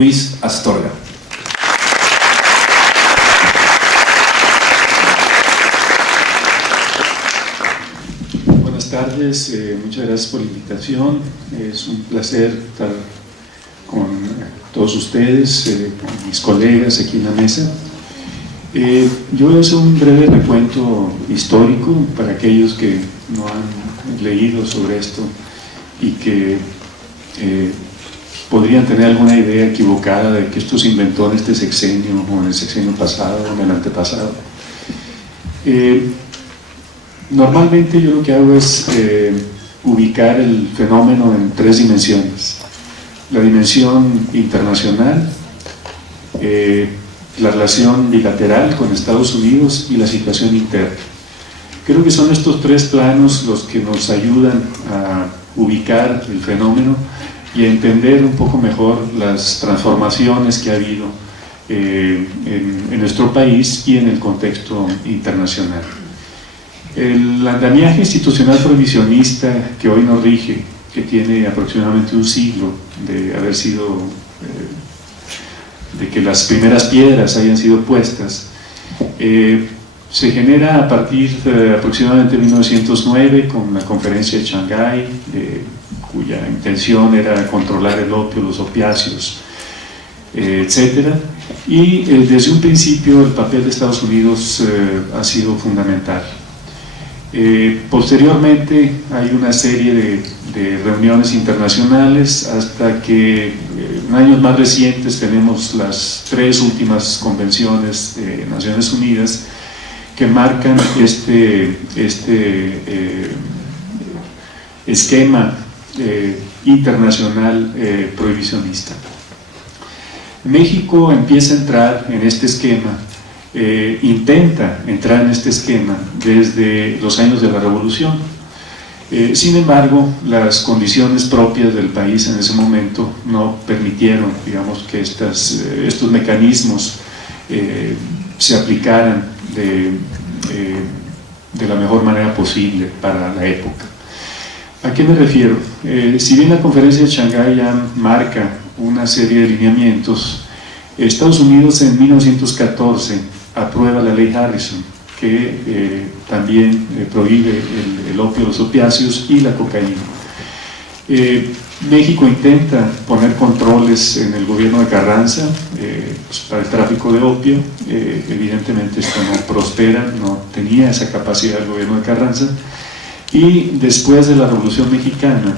Luis Astorga. Buenas tardes, muchas gracias por la invitación. Es un placer estar con todos ustedes, con mis colegas aquí en la mesa. Yo voy a hacer un breve recuento histórico para aquellos que no han leído sobre esto y que podrían tener alguna idea equivocada de que esto se inventó en este sexenio o en el sexenio pasado o en el antepasado. Normalmente yo lo que hago es ubicar el fenómeno en tres dimensiones: la dimensión internacional, la relación bilateral con Estados Unidos y la situación interna. Creo que son estos tres planos los que nos ayudan a ubicar el fenómeno y a entender un poco mejor las transformaciones que ha habido en nuestro país y en el contexto internacional. El andamiaje institucional prohibicionista que hoy nos rige, que tiene aproximadamente un siglo de haber sido, de que las primeras piedras hayan sido puestas, se genera a partir de aproximadamente 1909 con la conferencia de Shanghái, cuya intención era controlar el opio, los opiáceos, etc. Y desde un principio el papel de Estados Unidos ha sido fundamental. Posteriormente hay una serie de reuniones internacionales hasta que en años más recientes tenemos las tres últimas convenciones de Naciones Unidas que marcan este esquema internacional prohibicionista. México empieza a entrar en este esquema, intenta entrar en este esquema desde los años de la Revolución. Sin embargo, las condiciones propias del país en ese momento no permitieron, digamos, que estos mecanismos se aplicaran de la mejor manera posible para la época. ¿A qué me refiero? Si bien la conferencia de Shanghái ya marca una serie de lineamientos, Estados Unidos en 1914 aprueba la ley Harrison, que también prohíbe el opio, los opiáceos y la cocaína. México intenta poner controles en el gobierno de Carranza para el tráfico de opio. Evidentemente esto no prospera, no tenía esa capacidad el gobierno de Carranza. Y después de la Revolución Mexicana,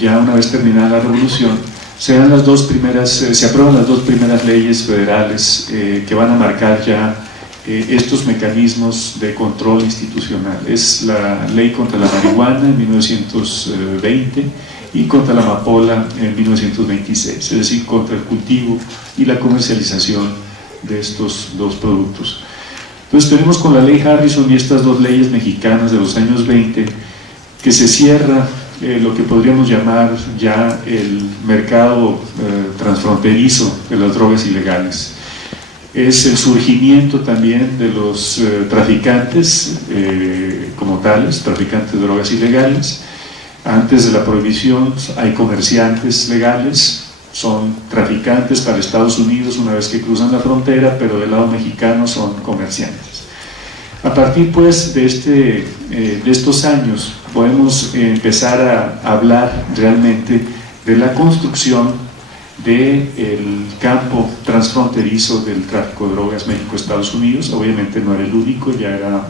ya una vez terminada la revolución, se aprueban las dos primeras leyes federales que van a marcar ya estos mecanismos de control institucional. Es la ley contra la marihuana en 1920 y contra la amapola en 1926, es decir, contra el cultivo y la comercialización de estos dos productos. Entonces tenemos con la ley Harrison y estas dos leyes mexicanas de los años 20 que se cierra lo que podríamos llamar ya el mercado transfronterizo de las drogas ilegales. Es el surgimiento también de los traficantes como tales, traficantes de drogas ilegales. Antes de la prohibición hay comerciantes legales, son traficantes para Estados Unidos una vez que cruzan la frontera, pero del lado mexicano son comerciantes. A partir pues de estos años podemos empezar a hablar realmente de la construcción del campo transfronterizo del tráfico de drogas México-Estados Unidos. Obviamente no era el único, ya era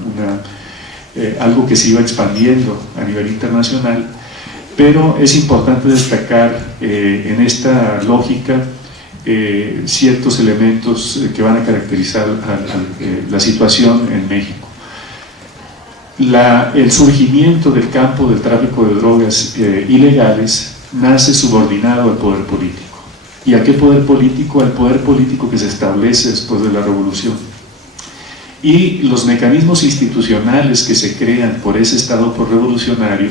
algo que se iba expandiendo a nivel internacional, pero es importante destacar en esta lógica ciertos elementos que van a caracterizar la situación en México. El surgimiento del campo del tráfico de drogas ilegales nace subordinado al poder político. ¿Y a qué poder político? Al poder político que se establece después de la revolución. Y los mecanismos institucionales que se crean por ese Estado revolucionario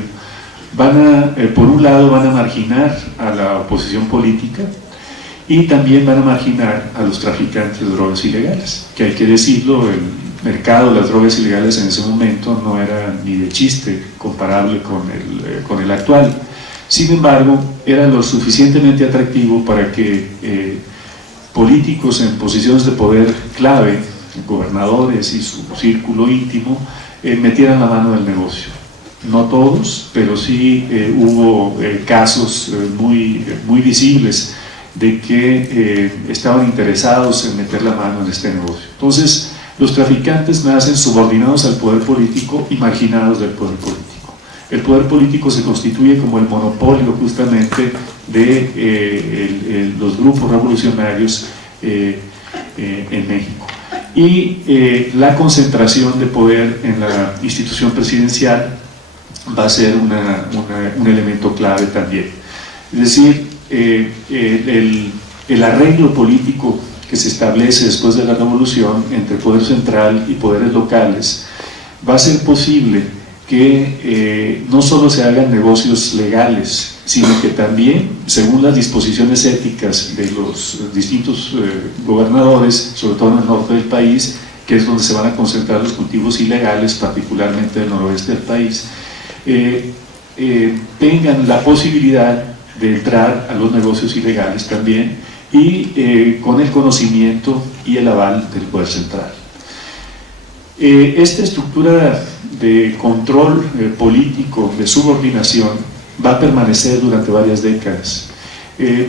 por un lado van a marginar a la oposición política y también van a marginar a los traficantes de drogas ilegales, que hay que decirlo, el mercado de las drogas ilegales en ese momento no era ni de chiste comparable con el actual. Sin embargo, era lo suficientemente atractivo para que políticos en posiciones de poder clave, gobernadores y su círculo íntimo, metieran la mano en el negocio. No todos, pero sí hubo casos muy visibles de que estaban interesados en meter la mano en este negocio. Entonces, los traficantes nacen subordinados al poder político y marginados del poder político. El poder político se constituye como el monopolio justamente de los grupos revolucionarios en México. Y la concentración de poder en la institución presidencial va a ser un elemento clave también. Es decir, el arreglo político que se establece después de la revolución entre poder central y poderes locales va a ser posible que no solo se hagan negocios legales, sino que también, según las disposiciones éticas de los distintos gobernadores, sobre todo en el norte del país, que es donde se van a concentrar los cultivos ilegales, particularmente del noroeste del país, tengan la posibilidad de entrar a los negocios ilegales también y con el conocimiento y el aval del poder central. Esta estructura de control político, de subordinación, va a permanecer durante varias décadas.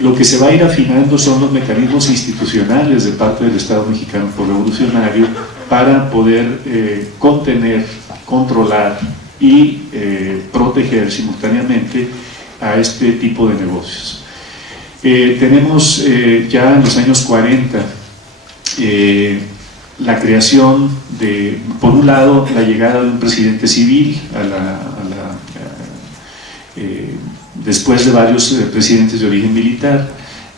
Lo que se va a ir afinando son los mecanismos institucionales de parte del Estado mexicano revolucionario para poder contener, controlar y proteger simultáneamente a este tipo de negocios. Tenemos ya en los años 40 la creación de, por un lado, la llegada de un presidente civil después de varios presidentes de origen militar,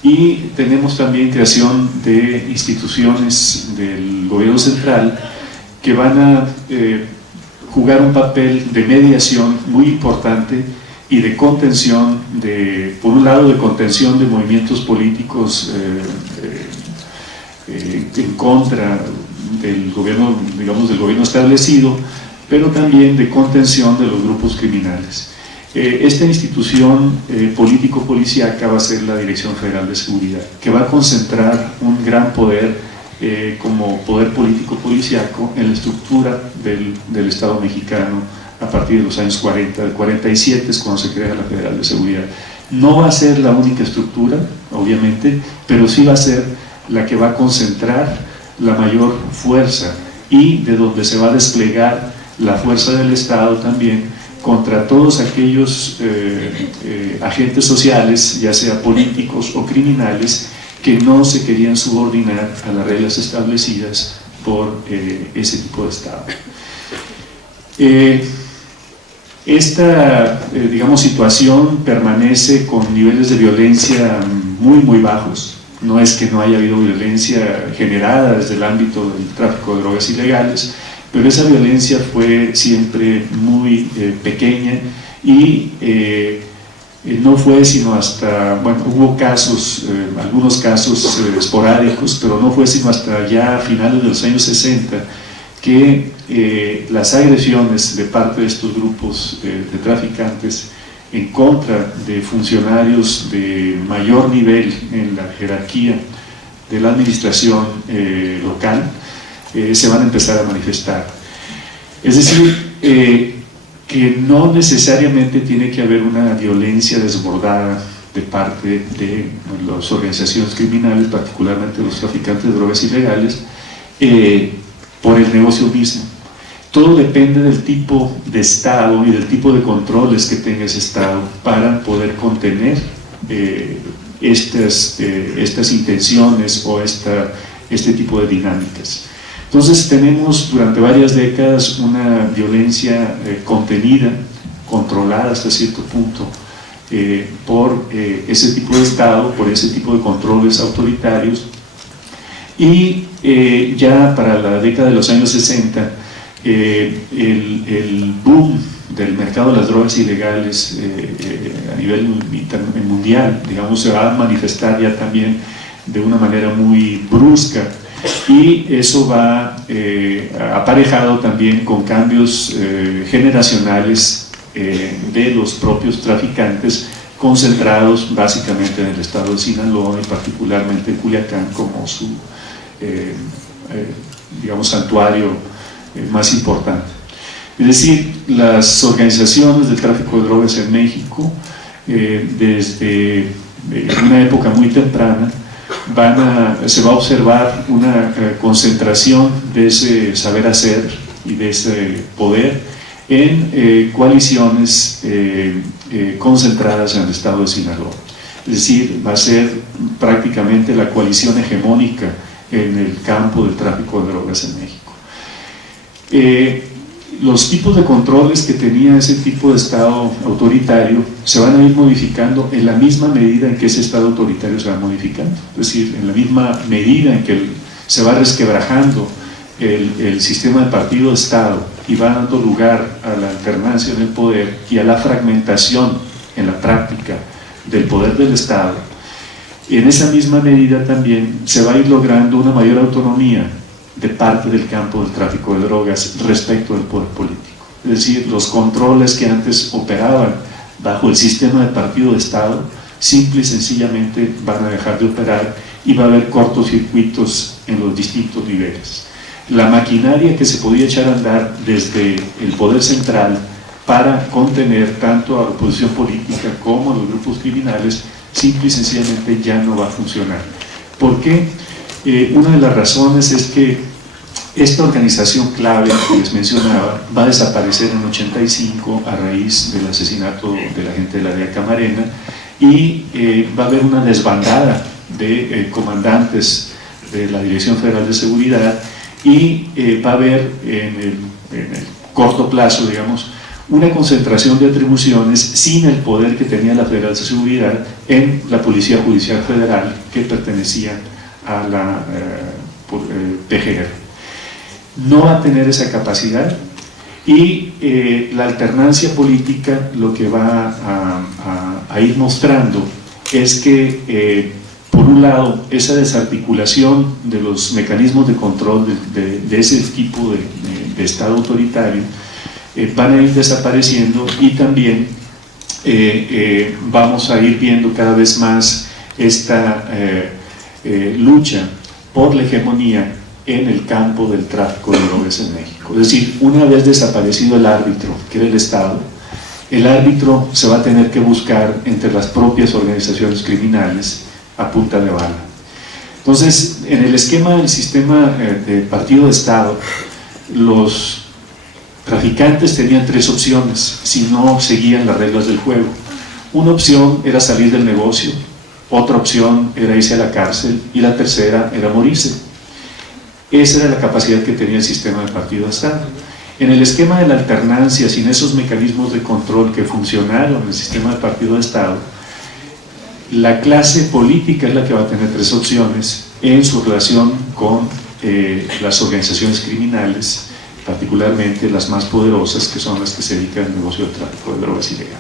y tenemos también creación de instituciones del gobierno central que van a jugar un papel de mediación muy importante y de contención, por un lado, de contención de movimientos políticos en contra del gobierno, digamos, del gobierno establecido, pero también de contención de los grupos criminales. Esta institución político-policíaca va a ser la Dirección Federal de Seguridad, que va a concentrar un gran poder como poder político-policíaco en la estructura del Estado mexicano a partir de los años 40, del 47 es cuando se crea la Federal de Seguridad. No va a ser la única estructura, obviamente, pero sí va a ser la que va a concentrar la mayor fuerza y de donde se va a desplegar la fuerza del Estado también contra todos aquellos agentes sociales, ya sea políticos o criminales, que no se querían subordinar a las reglas establecidas por ese tipo de Estado. Esta digamos, situación permanece con niveles de violencia muy bajos. No es que no haya habido violencia generada desde el ámbito del tráfico de drogas ilegales, pero esa violencia fue siempre muy pequeña y no fue sino hasta, bueno, hubo casos, algunos casos esporádicos, pero no fue sino hasta ya a finales de los años 60 que las agresiones de parte de estos grupos de traficantes en contra de funcionarios de mayor nivel en la jerarquía de la administración local se van a empezar a manifestar. Es decir, que no necesariamente tiene que haber una violencia desbordada de parte de las organizaciones criminales, particularmente los traficantes de drogas ilegales, por el negocio mismo. Todo depende del tipo de Estado y del tipo de controles que tenga ese Estado para poder contener estas intenciones o este tipo de dinámicas. Entonces tenemos durante varias décadas una violencia contenida, controlada hasta cierto punto, por ese tipo de Estado, por ese tipo de controles autoritarios. Y ya para la década de los años 60, el boom del mercado de las drogas ilegales a nivel mundial, digamos, se va a manifestar ya también de una manera muy brusca, y eso va aparejado también con cambios generacionales de los propios traficantes, concentrados básicamente en el estado de Sinaloa y particularmente en Culiacán como su digamos santuario más importante. Es decir, las organizaciones del tráfico de drogas en México desde una época muy temprana se va a observar una concentración de ese saber hacer y de ese poder en coaliciones concentradas en el estado de Sinaloa. Es decir, va a ser prácticamente la coalición hegemónica en el campo del tráfico de drogas en México. Los tipos de controles que tenía ese tipo de estado autoritario se van a ir modificando en la misma medida en que ese estado autoritario se va modificando, es decir, en la misma medida en que se va resquebrajando el sistema de partido-estado y va dando lugar a la alternancia en el poder y a la fragmentación en la práctica del poder del Estado. En esa misma medida también se va a ir logrando una mayor autonomía de parte del campo del tráfico de drogas respecto del poder político. Es decir, los controles que antes operaban bajo el sistema de partido-estado simple y sencillamente van a dejar de operar y va a haber cortocircuitos en los distintos niveles. La maquinaria que se podía echar a andar desde el poder central para contener tanto a la oposición política como a los grupos criminales simple y sencillamente ya no va a funcionar. ¿Por qué? Una de las razones es que esta organización clave que les mencionaba va a desaparecer en 85 a raíz del asesinato de la gente de la DEA Camarena, y va a haber una desbandada de comandantes de la Dirección Federal de Seguridad, y va a haber en el corto plazo, digamos, una concentración de atribuciones sin el poder que tenía la Federal de Seguridad en la Policía Judicial Federal, que pertenecía a la PGR. No va a tener esa capacidad, y la alternancia política lo que va a ir mostrando es que por un lado esa desarticulación de los mecanismos de control de ese tipo de Estado autoritario van a ir desapareciendo, y también vamos a ir viendo cada vez más esta lucha por la hegemonía en el campo del tráfico de drogas en México. Es decir, una vez desaparecido el árbitro, que era el Estado, el árbitro se va a tener que buscar entre las propias organizaciones criminales a punta de bala. Entonces, en el esquema del sistema de partido de Estado, los traficantes tenían tres opciones si no seguían las reglas del juego. Una opción era salir del negocio, otra opción era irse a la cárcel, y la tercera era morirse. Esa era la capacidad que tenía el sistema de partido de Estado. En el esquema de la alternancia, sin esos mecanismos de control que funcionaron en el sistema de partido de Estado, la clase política es la que va a tener tres opciones en su relación con las organizaciones criminales, particularmente las más poderosas, que son las que se dedican al negocio de tráfico de drogas ilegales.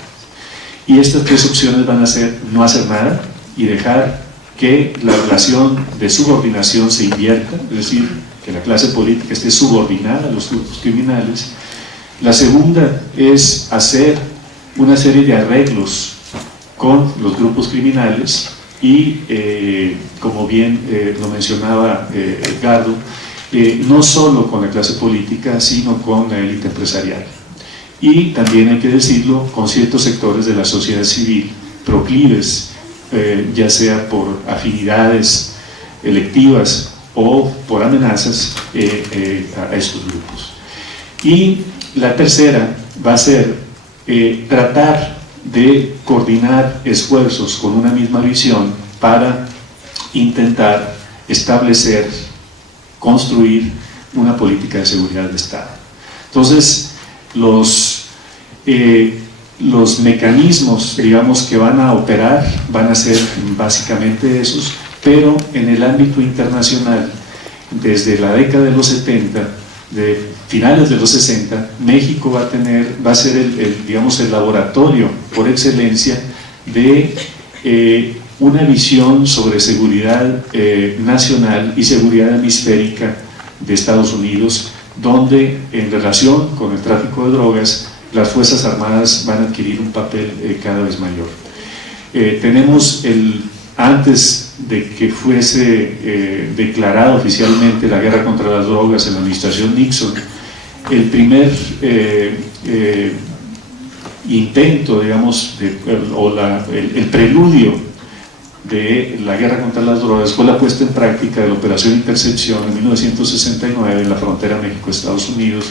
Y estas tres opciones van a ser no hacer nada y dejar que la relación de subordinación se invierta, es decir, que la clase política esté subordinada a los grupos criminales. La segunda es hacer una serie de arreglos con los grupos criminales y, como bien lo mencionaba Edgardo, no solo con la clase política, sino con la élite empresarial. Y también hay que decirlo, con ciertos sectores de la sociedad civil proclives, ya sea por afinidades electivas o por amenazas a estos grupos. Y la tercera va a ser tratar de coordinar esfuerzos con una misma visión para intentar establecer, construir una política de seguridad de Estado. Entonces, Los mecanismos, digamos, que van a operar van a ser básicamente esos, pero en el ámbito internacional, desde la década de los 70, de finales de los 60, México va a ser digamos, el laboratorio por excelencia de una visión sobre seguridad nacional y seguridad hemisférica de Estados Unidos, donde en relación con el tráfico de drogas las Fuerzas Armadas van a adquirir un papel cada vez mayor. Tenemos antes de que fuese declarada oficialmente la guerra contra las drogas en la administración Nixon, el primer intento, digamos, el preludio de la guerra contra las drogas fue la puesta en práctica de la Operación Intercepción en 1969 en la frontera México-Estados Unidos,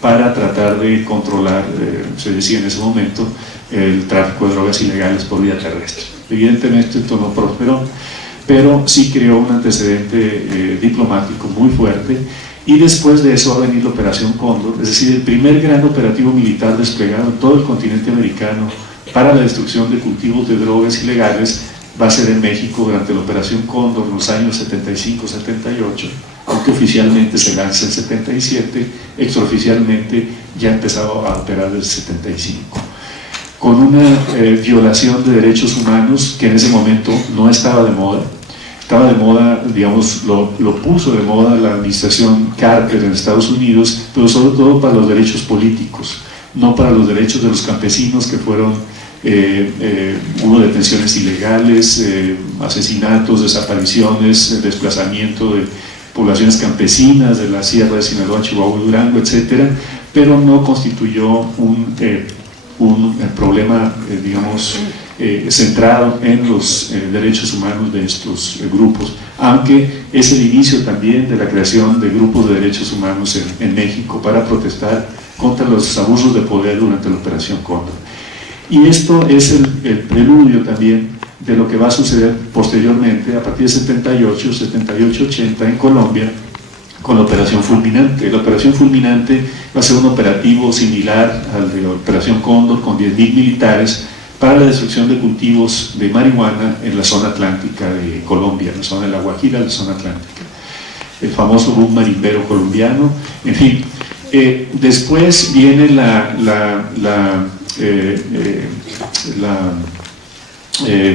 para tratar de controlar, se decía en ese momento, el tráfico de drogas ilegales por vía terrestre. Evidentemente esto no prosperó, pero sí creó un antecedente diplomático muy fuerte, y después de eso va a venir la Operación Cóndor, es decir, el primer gran operativo militar desplegado en todo el continente americano para la destrucción de cultivos de drogas ilegales. Va a ser en México durante la Operación Cóndor en los años 75-78, aunque oficialmente se lanza en 77, extraoficialmente ya empezaba a operar desde 75, con una violación de derechos humanos que en ese momento no estaba de moda. Estaba de moda, digamos, lo puso de moda la administración Carter en Estados Unidos, pero sobre todo para los derechos políticos, no para los derechos de los campesinos, que fueron hubo detenciones ilegales, asesinatos, desapariciones, desplazamiento de poblaciones campesinas de la Sierra de Sinaloa, Chihuahua y Durango, etcétera, pero no constituyó un problema, digamos, centrado en los derechos humanos de estos grupos, aunque es el inicio también de la creación de grupos de derechos humanos en México para protestar contra los abusos de poder durante la Operación Cóndor. Y esto es el preludio también de lo que va a suceder posteriormente, a partir de 78, 80 en Colombia, con la Operación Fulminante. La Operación Fulminante va a ser un operativo similar al de la Operación Cóndor, con 10.000 militares para la destrucción de cultivos de marihuana en la zona atlántica de Colombia, en la zona de La Guajira, la zona atlántica. El famoso boom marimbero colombiano, en fin. Después viene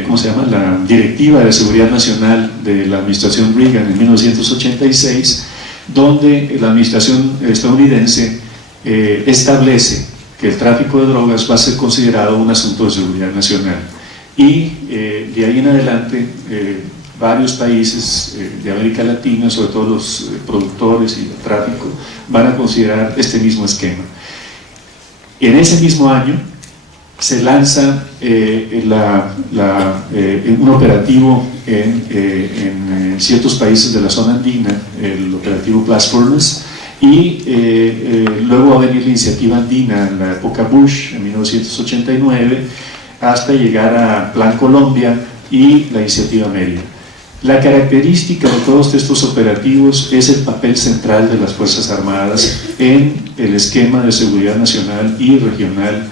¿cómo se llama? La Directiva de Seguridad Nacional de la administración Reagan en 1986, donde la administración estadounidense establece que el tráfico de drogas va a ser considerado un asunto de seguridad nacional, y de ahí en adelante varios países de América Latina, sobre todo los productores y el tráfico, van a considerar este mismo esquema. En ese mismo año se lanza un operativo en ciertos países de la zona andina, el operativo Blast Furnace, y luego va a venir la iniciativa andina en la época Bush, en 1989, hasta llegar a Plan Colombia y la iniciativa Mérida. La característica de todos estos operativos es el papel central de las Fuerzas Armadas en el esquema de seguridad nacional y regional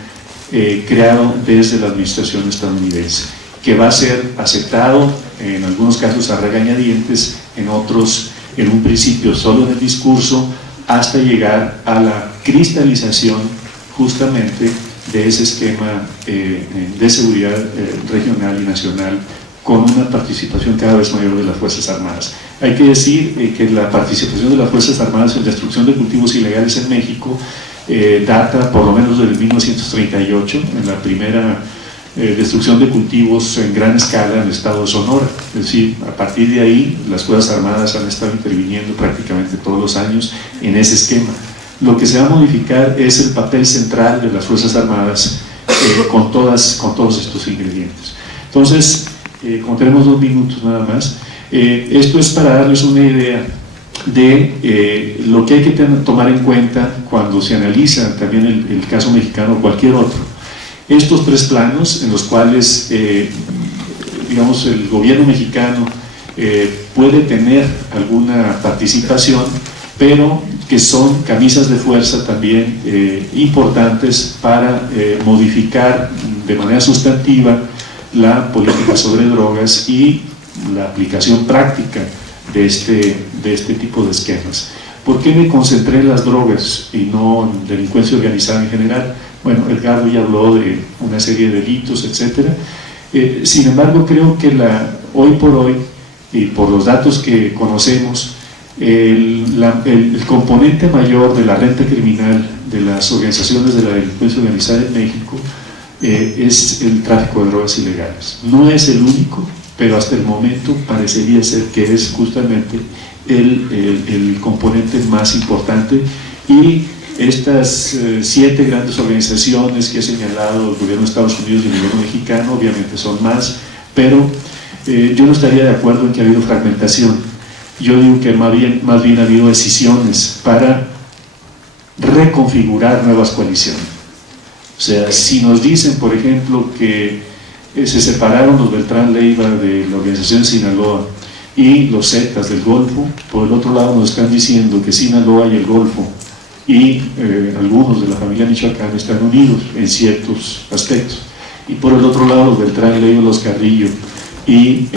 creado desde la administración estadounidense, que va a ser aceptado en algunos casos a regañadientes, en otros en un principio solo en el discurso, hasta llegar a la cristalización justamente de ese esquema de seguridad regional y nacional, con una participación cada vez mayor de las Fuerzas Armadas. Hay que decir que la participación de las Fuerzas Armadas en la destrucción de cultivos ilegales en México data por lo menos desde 1938, en la primera destrucción de cultivos en gran escala en el estado de Sonora. Es decir, a partir de ahí las Fuerzas Armadas han estado interviniendo prácticamente todos los años en ese esquema. Lo que se va a modificar es el papel central de las Fuerzas Armadas con todos estos ingredientes. Entonces, como tenemos 2 minutos nada más, esto es para darles una idea de lo que hay que tomar en cuenta cuando se analiza también el caso mexicano o cualquier otro. Estos 3 planos en los cuales, digamos, el gobierno mexicano puede tener alguna participación, pero que son camisas de fuerza también importantes para modificar de manera sustantiva la política sobre drogas y la aplicación práctica de este tipo de esquemas. ¿Por qué me concentré en las drogas y no en delincuencia organizada en general? Bueno, Edgardo ya habló de una serie de delitos, etc. Sin embargo, creo que hoy por hoy, y por los datos que conocemos, el componente mayor de la renta criminal de las organizaciones de la delincuencia organizada en México es el tráfico de drogas ilegales. No es el único, pero hasta el momento parecería ser que es justamente el componente más importante, y estas 7 grandes organizaciones que ha señalado el gobierno de Estados Unidos y el gobierno mexicano, obviamente son más, pero yo no estaría de acuerdo en que ha habido fragmentación. Yo digo que más bien ha habido decisiones para reconfigurar nuevas coaliciones. O sea, si nos dicen, por ejemplo, que se separaron los Beltrán Leiva de la organización Sinaloa y los Zetas del Golfo, por el otro lado nos están diciendo que Sinaloa y el Golfo y algunos de la familia Michoacán están unidos en ciertos aspectos, y por el otro lado los Beltrán Leiva, los Carrillo y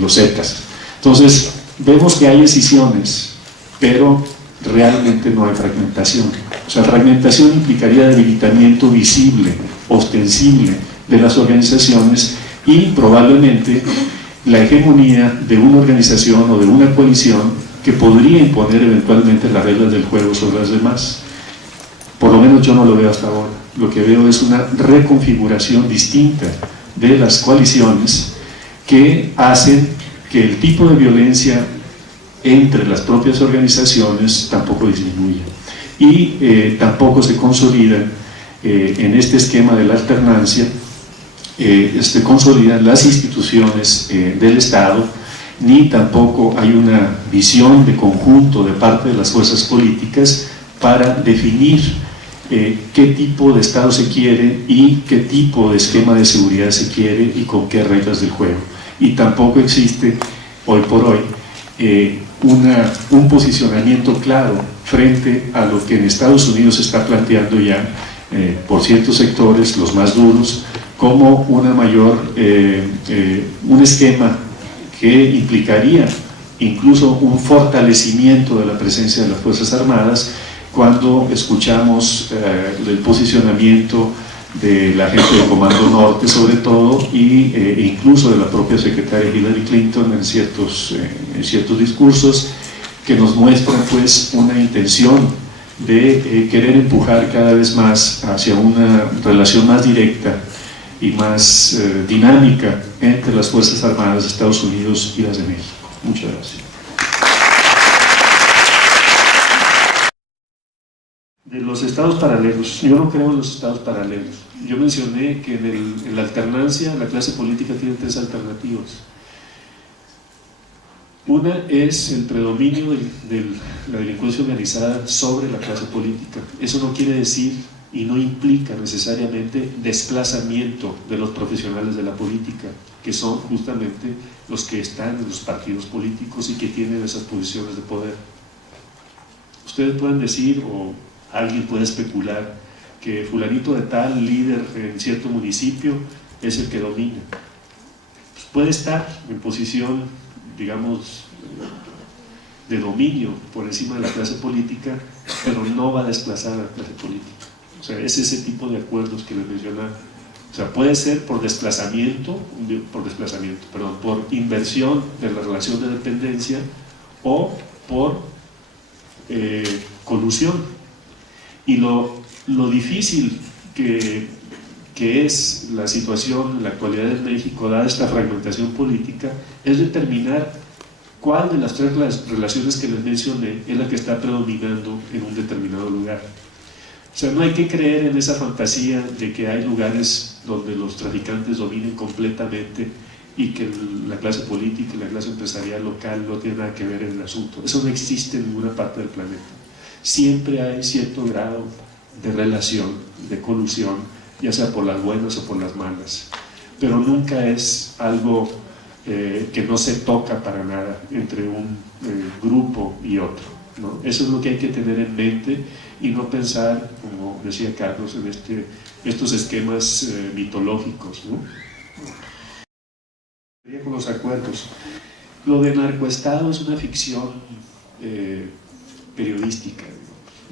los Zetas. Entonces vemos que hay decisiones, pero realmente no hay fragmentación. O sea, fragmentación implicaría debilitamiento visible, ostensible de las organizaciones, y probablemente la hegemonía de una organización o de una coalición que podría imponer eventualmente las reglas del juego sobre las demás. Por lo menos yo no lo veo hasta ahora. Lo que veo es una reconfiguración distinta de las coaliciones que hacen que el tipo de violencia entre las propias organizaciones tampoco disminuya, y tampoco se consolidan en este esquema de la alternancia, consolidan las instituciones del Estado, ni tampoco hay una visión de conjunto de parte de las fuerzas políticas para definir qué tipo de Estado se quiere y qué tipo de esquema de seguridad se quiere y con qué reglas del juego. Y tampoco existe hoy por hoy un posicionamiento claro frente a lo que en Estados Unidos se está planteando ya por ciertos sectores, los más duros, como un esquema que implicaría incluso un fortalecimiento de la presencia de las Fuerzas Armadas, cuando escuchamos el posicionamiento de la gente del Comando Norte sobre todo, e incluso de la propia secretaria Hillary Clinton en ciertos discursos que nos muestran pues una intención de querer empujar cada vez más hacia una relación más directa y más dinámica entre las Fuerzas Armadas de Estados Unidos y las de México. Muchas gracias. De los estados paralelos, yo no creo en los estados paralelos. Yo mencioné que en la alternancia la clase política tiene 3 alternativas. Una es el predominio de la delincuencia organizada sobre la clase política. Eso no quiere decir y no implica necesariamente desplazamiento de los profesionales de la política, que son justamente los que están en los partidos políticos y que tienen esas posiciones de poder. Ustedes pueden decir, o alguien puede especular, que fulanito de tal, líder en cierto municipio, es el que domina. Pues puede estar en posición, digamos, de dominio por encima de la clase política, pero no va a desplazar a la clase política. O sea, es ese tipo de acuerdos que les mencionaba. O sea, puede ser por por inversión de la relación de dependencia o por colusión. Y lo difícil que es la situación en la actualidad en México, dada esta fragmentación política, es determinar cuál de las 3 relaciones que les mencioné es la que está predominando en un determinado lugar. O sea, no hay que creer en esa fantasía de que hay lugares donde los traficantes dominen completamente y que la clase política y la clase empresarial local no tienen nada que ver en el asunto. Eso no existe en ninguna parte del planeta. Siempre hay cierto grado de relación, de colusión, ya sea por las buenas o por las malas, pero nunca es algo que no se toca para nada entre un grupo y otro. ¿no? Eso es lo que hay que tener en mente y no pensar, como decía Carlos, en estos esquemas mitológicos, ¿no? Con los acuerdos. Lo de narcoestado es una ficción periodística, digamos.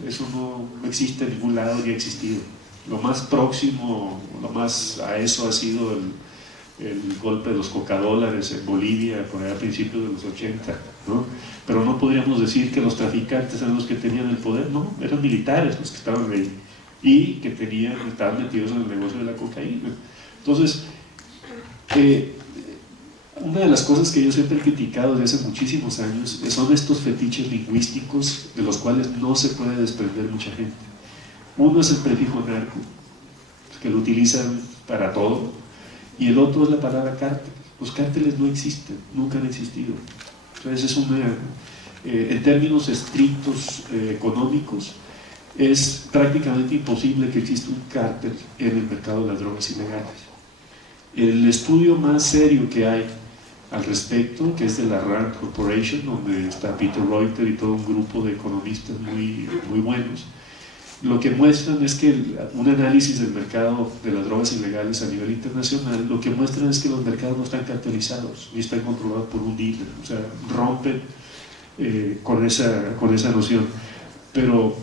Eso no existe en ningún lado ni ha existido. Lo más próximo, lo más a eso ha sido el golpe de los cocadólares en Bolivia por allá a principios de los 80, ¿no? Pero no podríamos decir que los traficantes eran los que tenían el poder, no, eran militares los que estaban ahí y que estaban metidos en el negocio de la cocaína. Entonces, una de las cosas que yo siempre he criticado desde hace muchísimos años son estos fetiches lingüísticos de los cuales no se puede desprender mucha gente. Uno es el prefijo narco, que lo utilizan para todo, y el otro es la palabra cártel. Los cárteles no existen, nunca han existido. Entonces en términos estrictos económicos, es prácticamente imposible que exista un cártel en el mercado de las drogas ilegales. El estudio más serio que hay al respecto, que es de la Rand Corporation, donde está Peter Reuter y todo un grupo de economistas muy, muy buenos, lo que muestran es que un análisis del mercado de las drogas ilegales a nivel internacional, lo que muestran es que los mercados no están cartelizados, ni están controlados por un dealer, o sea, rompen con esa noción. Pero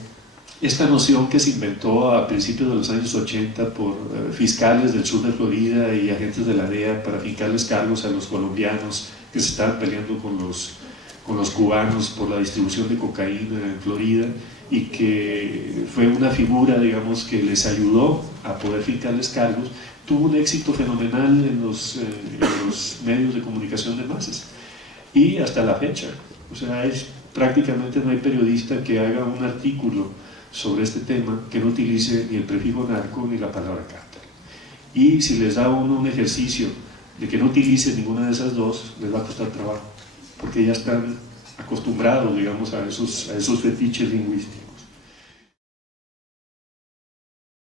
esta noción que se inventó a principios de los años 80 por fiscales del sur de Florida y agentes de la DEA para fincarles cargos a los colombianos que se estaban peleando con los cubanos por la distribución de cocaína en Florida, y que fue una figura, digamos, que les ayudó a poder fincarles cargos, tuvo un éxito fenomenal en los medios de comunicación de masas y hasta la fecha, o sea, prácticamente no hay periodista que haga un artículo sobre este tema que no utilice ni el prefijo narco ni la palabra cártel. Y si les da uno un ejercicio de que no utilice ninguna de esas dos, les va a costar trabajo, porque ya están acostumbrados, digamos, a esos fetiches lingüísticos.